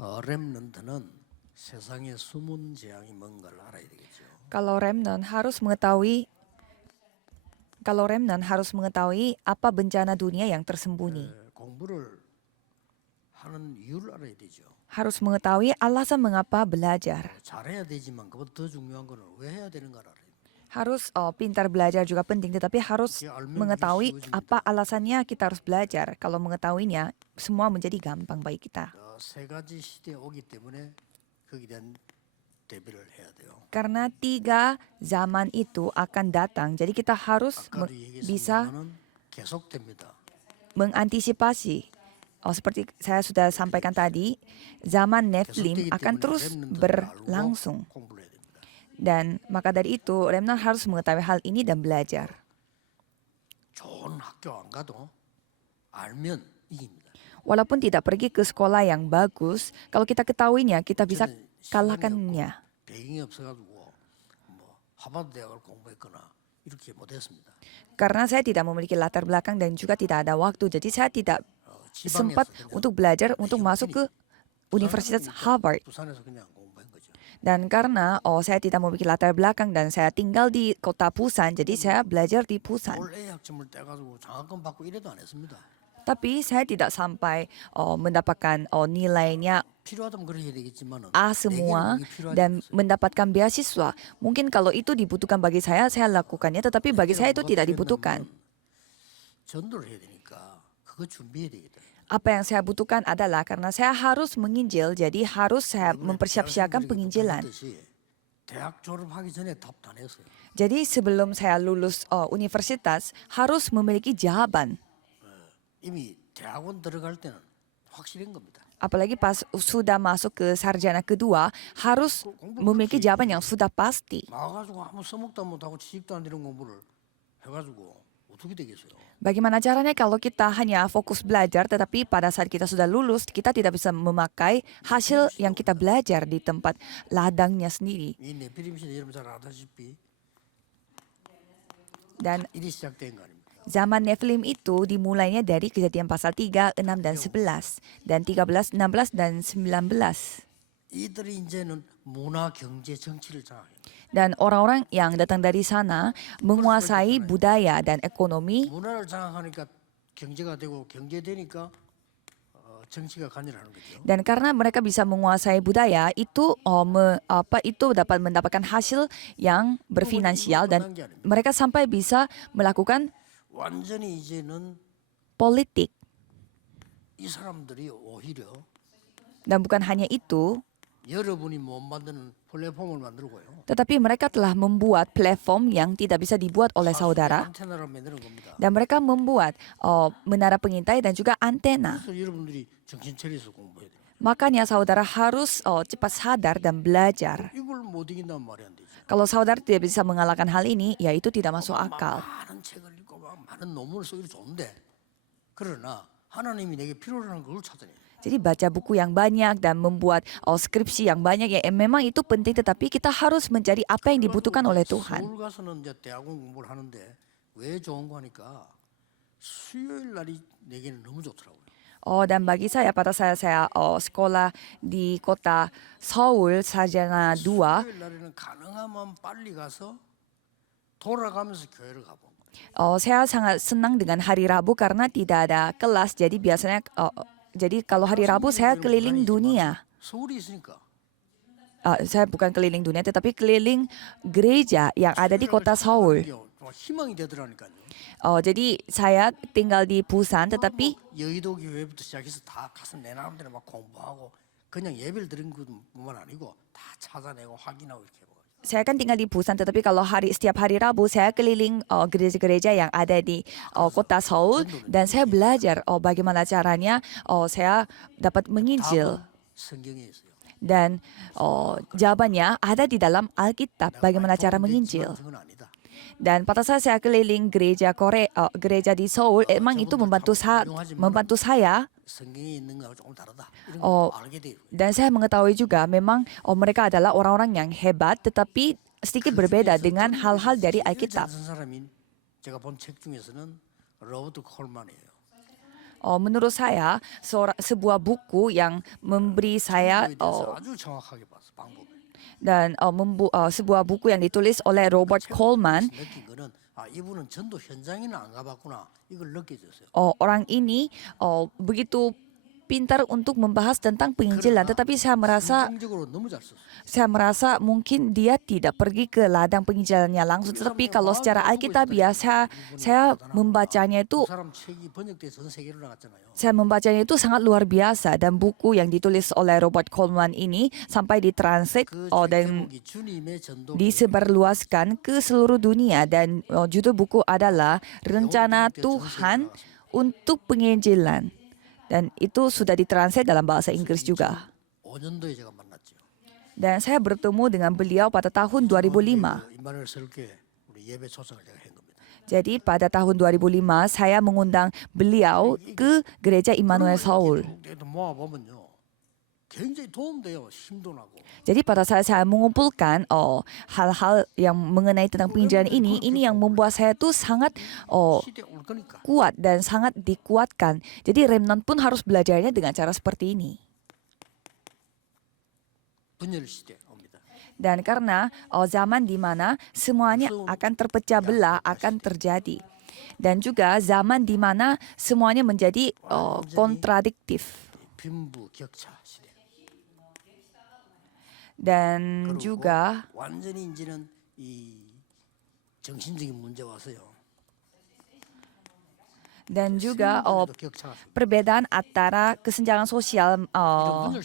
렘넌트는 세상의 숨은 재앙이 뭔가를 알아야 되겠죠. Kalau remnant harus mengetahui Kalau remnant harus mengetahui apa bencana dunia yang tersembunyi. 공부를 하는 이유를 알아야 되죠. Harus mengetahui alasan mengapa belajar. 잘해야 되지만 그보다 더 중요한 거는 왜 해야 되는가를 알아야 돼요. Harus pintar belajar juga penting, tetapi harus mengetahui apa alasannya kita harus belajar. Kalau mengetahuinya, semua menjadi gampang bagi kita. 세 가지 시대에 오기 때문에 거기에 대한 대비를 해야 돼요. Karena 3 zaman itu akan datang, jadi kita harus 아까도 bisa 얘기했습니다만 계속됩니다. mengantisipasi. Seperti saya sudah sampaikan tadi, zaman Nephilim 계속되기 akan 때문에 terus 렘넌트를 알고 berlangsung. 공부를 해야 됩니다. Dan maka dari itu, remnant harus mengetahui hal ini dan belajar. 좋은 학교 안 가도 알면 이깁니다. Walaupun tidak pergi ke sekolah yang bagus, kalau kita ketahuinya, kita bisa 저는 시간이 kalahkannya. 없고 배경이 없어가지고 뭐 하버드 대학을 공부했거나 이렇게 못했습니다. Karena saya tidak memiliki latar belakang dan juga tidak ada waktu, jadi saya tidak sempat untuk belajar untuk masuk ke Universitas Harvard. 부산에서 그냥 공부한 거죠. Dan karena saya tidak memiliki latar belakang dan saya tinggal di kota Busan, jadi saya belajar di Busan. 올 A 학점을 떼가지고 장학금 받고 이래도 안 했습니다. Tapi saya tidak sampai mendapatkan nilainya 필요하다면 그렇게 해야 되겠지만은 A semua dan mendapatkan beasiswa. Mungkin kalau itu dibutuhkan bagi saya lakukannya, tetapi bagi saya itu tidak dibutuhkan. 전도를 해야 되니까 그거 준비해야 되겠다. Apa yang saya butuhkan adalah karena saya harus menginjil, jadi harus saya mempersiapkan penginjilan. 대학 졸업하기 전에 답단했어요. Jadi sebelum saya lulus universitas harus memiliki jawaban. 이미 대학원 들어갈 때는 확실한 겁니다. Apalagi pas sudah masuk ke sarjana kedua harus memiliki jawaban yang sudah pasti. 나와가지고 아무 써먹도 못하고 취직도 안 되는 공부를 해가지고 어떻게 되겠어요? Bagaimana caranya kalau kita hanya fokus belajar tetapi pada saat kita sudah lulus kita tidak bisa memakai hasil yang kita belajar di tempat ladangnya sendiri. 이 네피림 시대 여러분 잘 아다시피 Dan 일이 시작된 거 아닙니까? zaman Nephilim itu dimulainya dari Kejadian pasal 3, 6 dan 11 dan 13, 16 dan 19. 이들이 이제는 문화, 경제, 정치를 장악해요. Dan orang-orang yang datang dari sana menguasai budaya dan ekonomi. 문화를 장악하니까 경제가 되고 경제되니까 정치가 관여하는 거죠. Dan karena mereka bisa menguasai budaya itu itu dapat mendapatkan hasil yang berfinansial dan mereka sampai bisa melakukan 완전히 이제는 politik. 이 사람들이 오히려 Dan bukan hanya itu, 여러분이 못 만드는 플랫폼을 만들고요. tetapi mereka telah membuat platform yang tidak bisa dibuat oleh saudara. 안테나를 만드는 겁니다. Dan mereka membuat menara pengintai dan juga antena. 그래서 여러분들이 정신 차려서 공부해야 돼요. Makanya saudara harus cepat sadar dan belajar. 이걸 못 이긴다면 말이 안 되죠. Kalau saudara tidak bisa mengalahkan hal ini, ya itu tidak masuk akal. 많은 책을 읽고 막 많은 논문을 쓰기도 좋은데 그러나 하나님이 내게 필요로 하는 걸 찾아내요. Jadi baca buku yang banyak dan membuat skripsi yang banyak ya memang itu penting, tetapi kita harus mencari apa yang dibutuhkan oleh Tuhan. 서울 가서는 이제 대학원 공부를 하는데 왜 좋은 거 하니까 수요일 날이 내게는 너무 좋더라고요. Dan bagi saya pada saya sekolah di kota Seoul sarjana 2, 수요일 날에는 가능하면 빨리 가서 돌아가면서 교회를 가본 거예요. saya sangat senang dengan hari Rabu karena tidak ada kelas. Jadi biasanya jadi kalau hari Rabu saya keliling dunia. 서울이 있으니까 Saya bukan keliling dunia tetapi keliling gereja yang ada di kota Seoul. 희망이 되더라니까요. Jadi saya tinggal di Busan tetapi 여의도 교회부터 시작해서 다 가서 내 나름대로 막 공부하고 그냥 예배를 드린 것뿐만 아니고 다 찾아내고 확인하고 이렇게 해요. saya kan tinggal di Busan tetapi kalau setiap hari Rabu saya keliling gereja-gereja yang ada di kota Seoul dan saya belajar bagaimana caranya saya dapat menginjil. 성경에 있어요. Dan jawabannya ada di dalam Alkitab bagaimana cara menginjil. 그건 아니다. Dan pada saat saya keliling gereja gereja di Seoul, emang itu membantu saya. 성경에 있는 거하고 조금 다르다. 이런 거 알게 돼요. Dan saya mengetahui juga memang mereka adalah orang-orang yang hebat, tetapi sedikit berbeda dengan hal-hal dari Alkitab. 제가 본 사람인 제가 본 책 중에서는 로버트 콜만이에요. menurut saya sebuah buku yang memberi saya 전도에 대해서 아주 정확하게 봤어 방법을. dan sebuah buku yang ditulis oleh Robert Coleman. 느낀 거는 이분은 전도 현장에는 안 가봤구나 이걸 느껴졌어요. Orang ini begitu pintar untuk membahas tentang penginjilan, tetapi 성경적으로 너무 잘 썼어. saya merasa mungkin dia tidak pergi ke ladang penginjilannya langsung. Tetapi kalau secara Alkitabiah saya membacanya itu 그 사람 책이 번역돼서 전 세계로 나갔잖아요. saya membacanya itu sangat luar biasa, dan buku yang ditulis oleh Robert Coleman ini sampai ditranslate 그 dan 제목이 주님의 전도. disebarluaskan ke seluruh dunia, dan judul buku adalah Rencana Tuhan untuk Penginjilan, dan itu sudah ditranslate dalam bahasa Inggris juga. 5년도에 제가 만났죠. Dan saya bertemu dengan beliau pada tahun 2005. 임마누엘 설교회 우리 예배 초청을 제가 한 겁니다. Jadi pada tahun 2005 saya mengundang beliau ke gereja Immanuel Seoul. 모아 보면요, 굉장히 도움돼요. 힘도 나고. Jadi pada saat saya mengumpulkan hal-hal yang mengenai tentang penginjilan ini yang membuat saya tuh sangat 시대 올 거니까. kuat dan sangat dikuatkan. Jadi remnant pun harus belajarnya dengan cara seperti ini. 분열 시대 옵니다. Dan karena zaman di mana semuanya akan terpecah belah akan terjadi. Dan juga zaman di mana semuanya menjadi kontradiktif. 빈부 격차 시대. Dan 그리고 juga 완전히 이제는 이 정신적인 문제 와서요. dan juga 생명에도 격차가 생겨요. perbedaan antara kesenjangan sosial,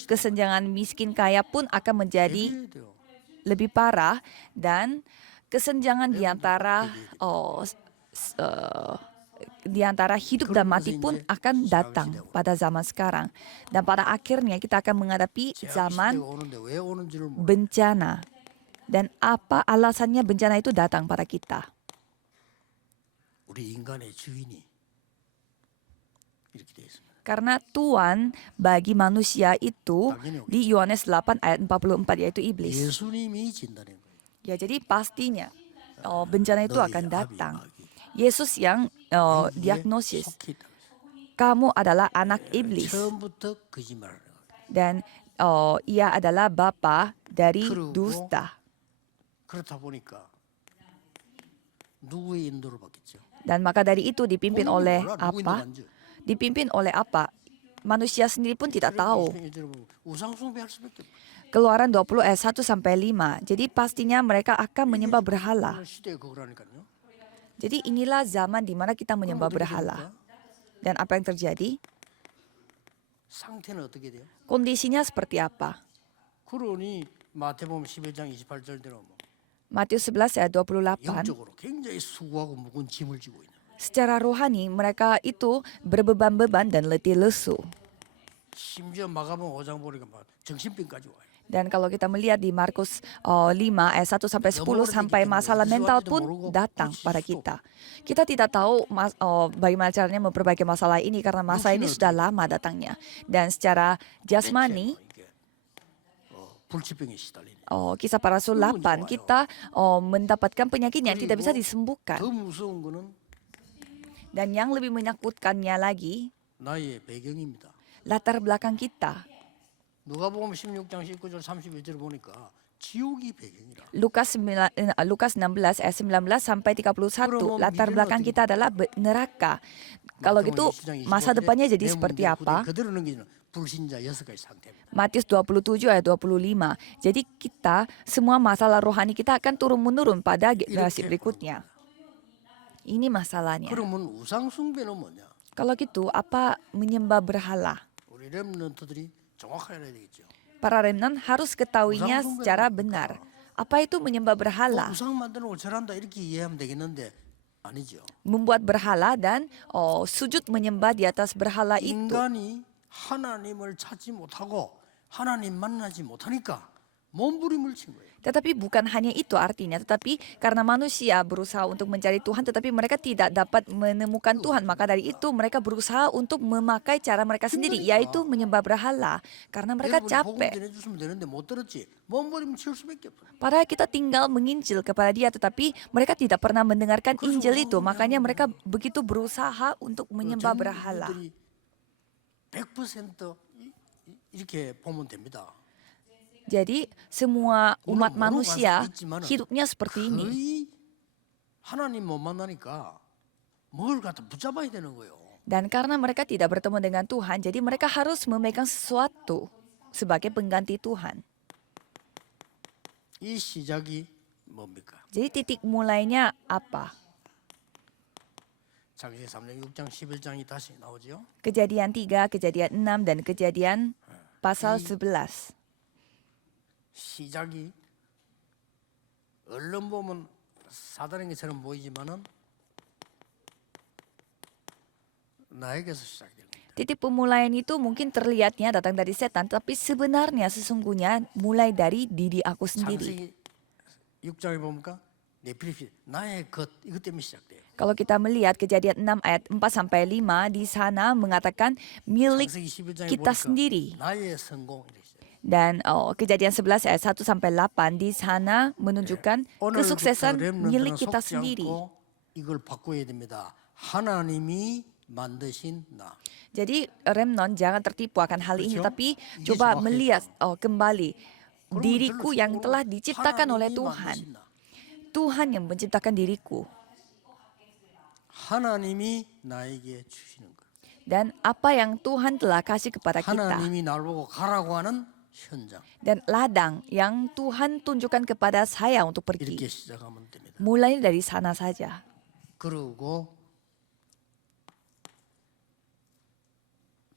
kesenjangan miskin kaya pun akan menjadi 예배해야 돼요. lebih parah, dan kesenjangan di antara di antara hidup dan mati pun akan datang pada zaman sekarang. Dan pada akhirnya kita akan menghadapi 제약 zaman 시대가 오는데 왜 오는지를 몰라. bencana. Dan apa alasannya bencana itu datang pada kita? 우리 인간의 주인이 이렇게 되어 있습니다. Karena Tuhan bagi manusia itu di Yohanes 8 ayat 44 yaitu iblis. 예수님이 진단한 거예요. Ya, jadi pastinya bencana itu 너희 akan 아비, datang. 마귀. Yesus yang 이에 diagnosis, 속해 있다고 했어요. kamu adalah anak iblis. 처음부터 거짓말을 해요. Dan ia adalah bapa dari dusta. 그렇다 보니까 누구의 인도를 받겠죠? Dan maka dari itu dipimpin 본인이 oleh 몰라, 누구 apa? 인도인지. Dipimpin oleh apa? Manusia sendiri pun tidak tahu. 우상 숭배할 수밖에 없어요. Keluaran 20 ayat 1 sampai 5. Jadi pastinya mereka akan menyembah berhala. 오늘 시대의 그거라니까요. Jadi inilah zaman di mana kita menyembah 어떻게 berhala. 됩니까? Dan apa yang terjadi? 상태는 어떻게 돼요? Kondisinya seperti apa? 그러니 마태복음 11장 28절대로 Matius 11 ayat 28. 영적으로 굉장히 수고하고 무거운 짐을 지고 있는. Secara rohani mereka itu berbeban-beban dan letih lesu. 심지어 마가복음 5장 보니까 막 정신병까지 와요. Dan kalau kita melihat di Markus 5 ayat 1 sampai 10 sampai masalah mental pun datang pada kita. Kita tidak tahu bagaimana caranya memperbaiki masalah ini karena masalah ini sudah lama datangnya. Dan secara jasmani, 불치병에 시달리네. kisah para rasul 8 kita mendapatkan penyakit yang tidak bisa disembuhkan. 더 무서운 거는 Dan yang lebih menakutkannya lagi, 나의 배경입니다. latar belakang kita. 누가복음 16장 19절 31절 보니까 지옥이 배경이라. Lukas 16 ayat 19 sampai 31, latar belakang kita adalah neraka. Kalau gitu masa depannya jadi seperti apa? 그대로 넘기는 불신자 6가지 상태입니다. Matius 27 ayat 25. Jadi kita semua masalah rohani kita akan turun-menurun pada generasi berikutnya. Ini masalahnya. 그러면 우상 숭배는 뭐냐? Kalau gitu apa menyembah berhala? 우리 렘넌트들이 정확하게 해야 되겠죠. Para remnant harus ketahuinya secara benar. Apa itu menyembah berhala? 우상 만드는 걸 절한다 이렇게 이해하면 되겠는데 아니죠. Membuat berhala dan sujud menyembah di atas berhala itu. 인간이 하나님을 찾지 못하고 하나님 만나지 못하니까 몸부림을 친 거예요. Tetapi bukan hanya itu artinya, tetapi karena manusia berusaha untuk mencari Tuhan, tetapi mereka tidak dapat menemukan Tuhan. Maka dari itu mereka berusaha untuk memakai cara mereka sendiri, yaitu menyembah berhala. Karena mereka 복음 capek. 전해줬으면 되는데 못 들었지. 몸부림 칠 수밖에 없어요. Padahal kita tinggal menginjil kepada dia, tetapi mereka tidak pernah mendengarkan Injil itu. Makanya mereka begitu berusaha untuk menyembah berhala. 전문가들이 100% 이렇게 보면 됩니다. Jadi semua umat 물론 모르고 manusia 간 사람도 있지만은 hidupnya seperti ini. 거의 하나님 못 만나니까 뭘 갖다 붙잡아야 되는 거예요. Dan karena mereka tidak bertemu dengan Tuhan, jadi mereka harus memegang sesuatu sebagai pengganti Tuhan. 이 시작이 뭡니까? Jadi titik mulainya apa? 창세기 3장 6장 11장이 다시 나오죠. Kejadian 3, Kejadian 6, dan Kejadian pasal 11. 시작이 얼른 보면 사단인 것처럼 보이지만은 나에게서 시작된 겁니다. Titik pemulaian itu mungkin terlihatnya datang dari setan, tapi sebenarnya sesungguhnya mulai dari diri aku sendiri. 창세기 6장에 보니까 네피리피 나의 것 이것 때문에 시작돼요. Kalau kita melihat Kejadian 6 ayat 4 sampai 5 di sana mengatakan milik 창세기 11장에 kita 보니까 sendiri. 나의 성공 이렇게 시작해요. Dan Kejadian 11 ayat 1 sampai 8 di sana menunjukkan kesuksesan milik kita 속지 sendiri. 않고 이걸 바꿔야 됩니다. 하나님이 만드신 나. Jadi remnon jangan tertipu akan hal ini, 그렇죠? tapi 이게 coba 정확해요. melihat kembali 그러면 diriku 절로 yang 속으로 telah diciptakan oleh 하나님이 Tuhan. 만드신 나. Tuhan yang menciptakan diriku. 하나님이 나에게 주시는 것. Dan apa yang Tuhan telah kasih kepada kita. 하나님이 날 보고 가라고 하는 현장. Dan ladang yang Tuhan tunjukkan kepada saya untuk pergi. 이렇게 시작하면 됩니다. Mulai dari sana saja. 그리고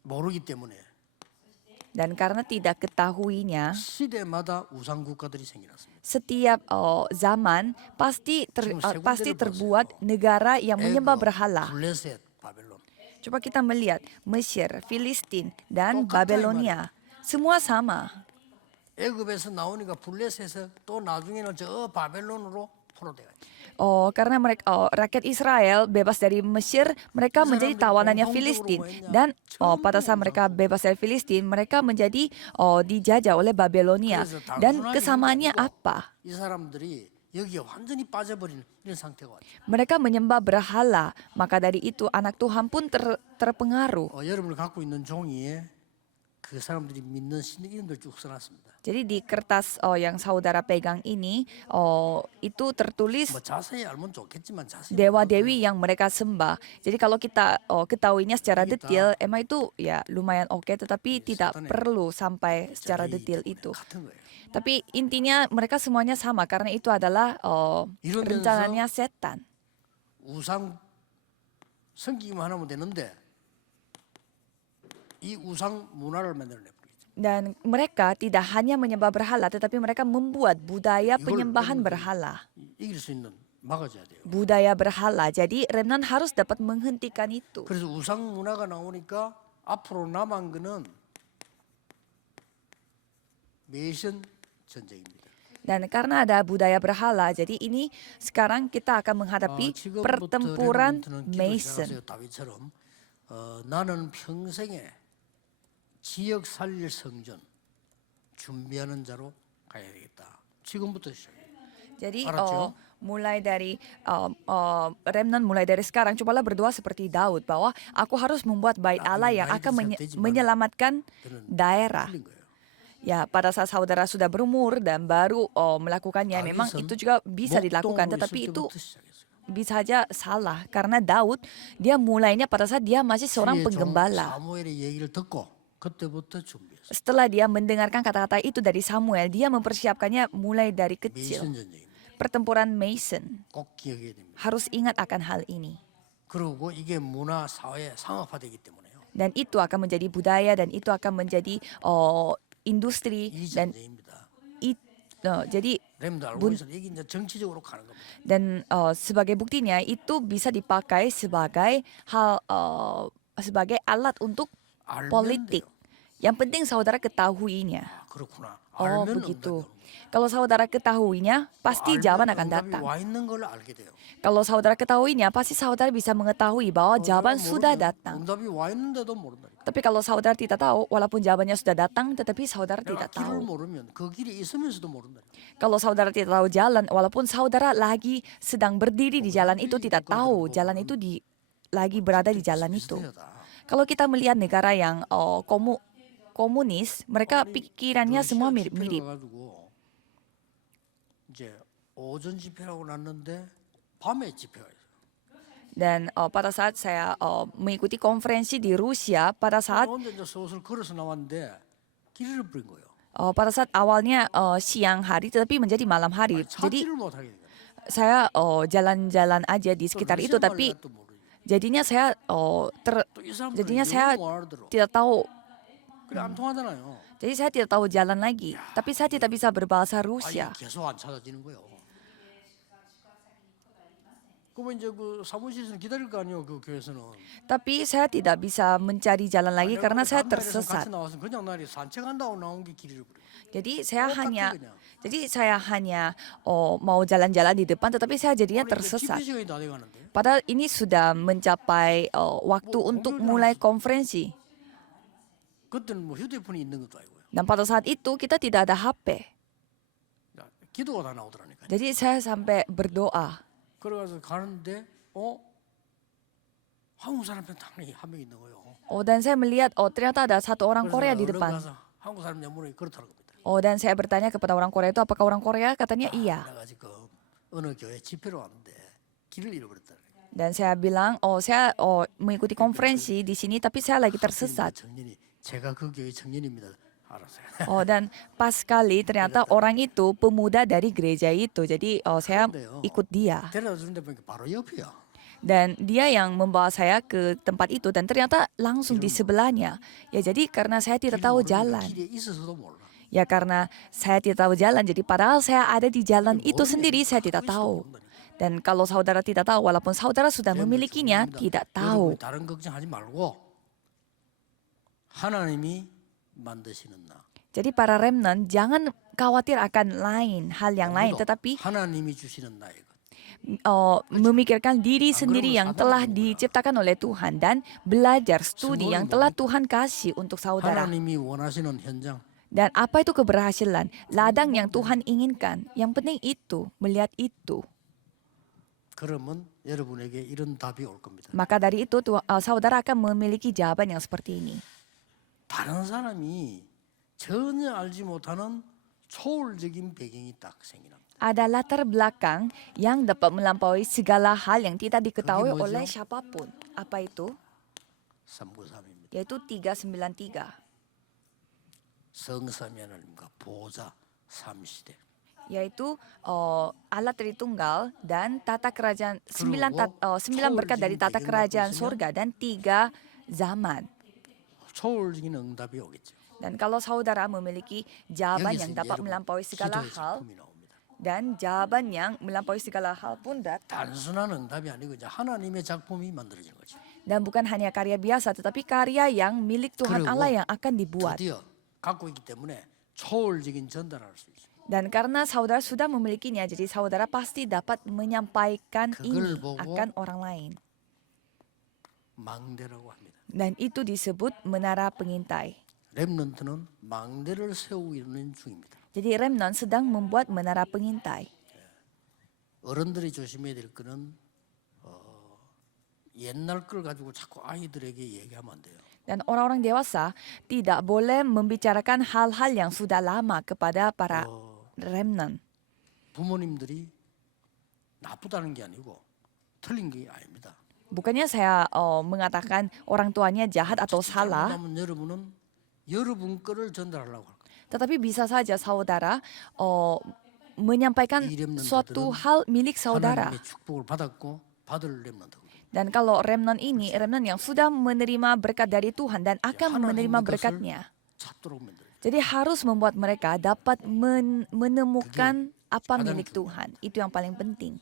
모르기 때문에 Dan karena tidak ketahuinya, 시대마다 우상 국가들이 생겨났습니다. setiap zaman pasti 지금 세 pasti 군데를 terbuat 보세요. negara yang menyembah 애굽, berhala. 블레셋, 바벨론. Coba kita melihat Mesir, Filistin, dan 똑같다, 이 Babelonia. Semua sama. 애굽에서 나오니까 블레셋에서 또 나중에는 저 바벨론으로 포로돼가지고. Karena mereka rakyat Israel bebas dari Mesir, mereka menjadi tawanannya Filistin. Dan pada saat mereka bebas dari Filistin, mereka menjadi dijajah oleh Babelonia. Dan kesamaannya apa? 이 사람들이 여기에 완전히 빠져버리는 이런 상태가 왔죠. Mereka menyembah berhala. Maka dari itu anak Tuhan pun terpengaruh. 여러분이 갖고 있는 종이에 그 사람들이 믿는 신 이름들 쭉 써놨습니다. Jadi di kertas yang saudara pegang ini itu tertulis 뭐 자세히 알면 좋겠지만 자세히 dewa-dewi yang mereka sembah. Jadi kalau kita ketahuinya secara detail, emang itu ya lumayan oke, tetapi tidak perlu sampai secara detail itu. 같은 거예요. Tapi intinya mereka semuanya sama karena itu adalah 이러면서 rencananya setan. 우상 섬기기만 하면 되는데 이 우상 문화를 만들어내버리죠. Dan mereka tidak hanya menyembah berhala, tetapi mereka membuat budaya penyembahan berhala. 이길 수 있는 막아줘야 돼요. Budaya berhala. Jadi remnan harus dapat menghentikan itu. 그래서 우상 문화가 나오니까 앞으로 남은 거는 메이션 전쟁입니다. Dan karena ada budaya berhala, jadi ini sekarang kita akan menghadapi pertempuran Mason. 다윗처럼 나는 평생에 지역 살릴 성전 준비하는 자로 가야 되겠다. 지금부터 시작해요. Jadi 알았죠? mulai dari remnant mulai dari sekarang cobalah berdoa seperti Daud bahwa aku harus membuat bait Allah yang akan menyelamatkan daerah. 틀린 거예요. Ya, pada saat saudara sudah berumur dan baru melakukannya, memang 다윗은 itu juga bisa dilakukan, 목동으로 tetapi 있을 itu 때부터 시작했어요. bisa saja salah karena Daud dia mulainya pada saat dia masih seorang 그의 종 penggembala. 사무엘의 얘기를 듣고 그때부터 준비했어요. Setelah dia mendengarkan kata-kata itu dari Samuel, dia mempersiapkannya mulai dari 메이션 kecil. 전쟁입니다. Pertempuran Mason. 꼭 기억해야 됩니다. Harus ingat akan hal ini. 그리고 이게 문화 사회 상업화되기 때문에요. Dan itu akan menjadi budaya dan itu akan menjadi industri 이 dan 전쟁입니다. jadi 여러분들 알고 있어요. 이게 이제 정치적으로 가는 겁니다. dan sebagai buktinya itu bisa dipakai sebagai hal sebagai alat untuk 알면 politik. 돼요. Yang penting saudara ketahuinya. 아, 그렇구나. Oh 알면 begitu. 응답이 옵니다. Kalau saudara ketahuinya, pasti jawaban akan 응답이 datang. 와 있는 걸 알게 돼요. Kalau saudara ketahuinya, pasti saudara bisa mengetahui bahwa jawaban 내가 sudah 모르면 datang. 응답이 와 있는데도 모른다. Tapi kalau saudara tidak tahu, walaupun jawabannya sudah datang, tetapi saudara 내가 tidak 길을 tahu. 모르면 그 길이 있으면서도 모른다. Kalau saudara tidak tahu jalan, walaupun saudara lagi sedang berdiri di jalan itu, tidak tahu jalan itu lagi berada di jalan itu. 비슷해요, 다. Kalau kita melihat negara yang komunis, mereka pikirannya semua 집회를 mirip-mirip. 가가지고 이제 오전 집회라고 났는데 밤에 집회가 있어요. Dan pada saat saya mengikuti konferensi di Rusia, pada saat 혼자 이제 슬슬 걸어서 나왔는데 길을 잃어버린 거예요. pada saat awalnya siang hari, tetapi menjadi malam hari. Jadi 찾지를 못하게 된 거예요. saya jalan-jalan aja di sekitar itu, tapi 또 모르지. jadinya saya 또이 사람들은 jadinya saya 영어 못 알아들어. tidak tahu. 그래 안 통하잖아요. Jadi saya tidak tahu jalan lagi. Tapi saya tidak bisa berbahasa 아니 Rusia. 계속 안 찾아지는 거예요. 그러면 이제 그 사무실에서는 기다릴 거 아니에요, 그 교회에서는. Tapi saya tidak bisa mencari jalan lagi 내가 karena 그때 saya 다른 날에서 tersesat. 같이 나와서 그냥 날이 산책한다고 나온 게 길을 잃어버려. Jadi saya hanya mau jalan-jalan di depan, tetapi saya jadinya 집회 tersesat. 시간이 다 돼가는데. Padahal ini sudah mencapai waktu untuk mulai konferensi. 그때는 뭐 휴대폰이 있는 것도 아니고요. Dan pada saat itu kita tidak ada HP. 기도가 다 나오더라니까. Jadi saya sampai berdoa. 그래가지고 가는데 한국 사람 당연히 한 명 있는 거예요. Dan saya melihat ternyata ada satu orang Korea di 얼른 depan. 가서 한국 사람 물으니 그렇다는 겁니다. Dan saya bertanya kepada orang Korea itu, apakah orang Korea? Katanya iya. 내가 지금 어느 교회 집회로 왔는데 길을 잃어버렸다. Dan saya bilang, saya mengikuti konferensi di sini, tapi saya lagi tersesat. 청년이 제가 그 교회 청년입니다. 알았어요. Dan pas sekali ternyata orang itu pemuda dari gereja itu. Jadi saya ikut dia. 데려다 주는데 보니까 바로 옆이야. Dan dia yang membawa saya ke tempat itu dan ternyata langsung di sebelahnya. Ya jadi karena saya tidak tahu jalan. 길에 있어서도 몰라. Ya karena saya tidak tahu jalan, jadi padahal saya ada di jalan itu sendiri, saya tidak tahu. Dan kalau saudara tidak tahu, walaupun saudara sudah memilikinya, tidak tahu. 여러분이 다른 걱정하지 말고 하나님이 만드시는 나. Jadi para remnant jangan khawatir akan hal yang lain, tetapi 하나님이 주시는 나의 것. memikirkan diri sendiri yang telah diciptakan oleh Tuhan dan belajar studi yang telah Tuhan kasih untuk saudara. 하나님이 원하시는 현장. Dan apa itu keberhasilan? Ladang yang Tuhan inginkan. Yang penting itu, melihat itu. 그러면 여러분에게 이런 답이 올 겁니다. Maka dari itu saudara akan memiliki jawaban yang seperti ini. 다른 사람이 전혀 알지 못하는 초월적인 배경이 딱 생기납니다. Ada latar belakang yang dapat melampaui segala hal yang tidak diketahui 뭐죠? oleh siapapun. Apa itu? 393입니다. Yaitu 393. 성삼위 하나님과 보좌 삼시대. Yaitu Allah Tritunggal dan tata kerajaan, sembilan berkat dari tata kerajaan surga dan 3 zaman. 초월적인 응답이 오겠죠. Dan kalau saudara memiliki jawaban 여기서 yang 이제 dapat 여러분 melampaui segala 기도의 hal, 작품이 나옵니다. dan jawaban yang melampaui segala hal pun datang. 단순한 응답이 아니고 이제 하나님의 작품이 만들어지는 거죠. Dan bukan hanya karya biasa, tetapi karya yang milik Tuhan 그리고 Allah yang akan dibuat. 드디어 갖고 있기 때문에 초월적인 전달할 수 있어요. Dan karena saudara sudah memilikinya, jadi saudara pasti dapat menyampaikan ini 보고 akan orang lain. 망대라고 합니다. Dan itu disebut menara pengintai. 렘넌트는 망대를 세우고 있는 중입니다. Jadi remnant sedang membuat menara pengintai. 어른들이 조심해야 될 거는 옛날 걸 가지고 자꾸 아이들에게 얘기하면 안 돼요. Dan orang-orang dewasa tidak boleh membicarakan hal-hal yang sudah lama kepada para remnant. 부모님들이 나쁘다는 게 아니고 틀린 게 아닙니다. Bukannya saya mengatakan orang tuanya jahat atau salah, 잘못하면 여러분은 여러분 거를 전달하려고 할 거예요. tetapi bisa saja saudara menyampaikan suatu hal milik saudara. 하나님의 축복을 받았고 받을 렘넌트고. Dan kalau remnant ini, remnant yang sudah menerima berkat dari Tuhan dan akan menerima berkatnya. 찾도록 만들어요. Jadi harus membuat mereka dapat menemukan apa milik Tuhan. Itu yang paling penting.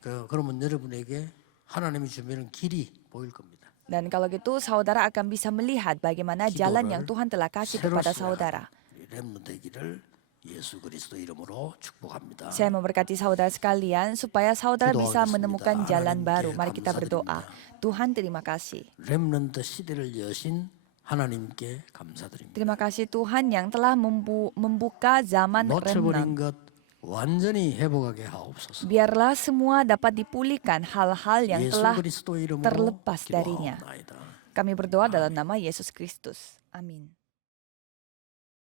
그러면 여러분에게 하나님이 주시는 길이 보일 겁니다. Dan kalau gitu saudara akan bisa melihat bagaimana jalan yang Tuhan telah kasih kepada saudara. 렘넌트의 길을 예수 그리스도 이름으로 축복합니다. Saya memberkati saudara sekalian supaya saudara bisa menemukan jalan baru. Mari kita berdoa. Tuhan, terima kasih. 렘넌트 시대를 여신 하나님께 감사드립니다. Terima kasih Tuhan yang telah membuka zaman 놓쳐버린 remnant. 것 완전히 회복하게 하옵소서. Biarlah semua dapat dipulihkan hal-hal yang 예수 telah 그리스도 이름으로 terlepas darinya. 기도하옵나이다. Kami berdoa dalam nama Yesus Kristus. Amin.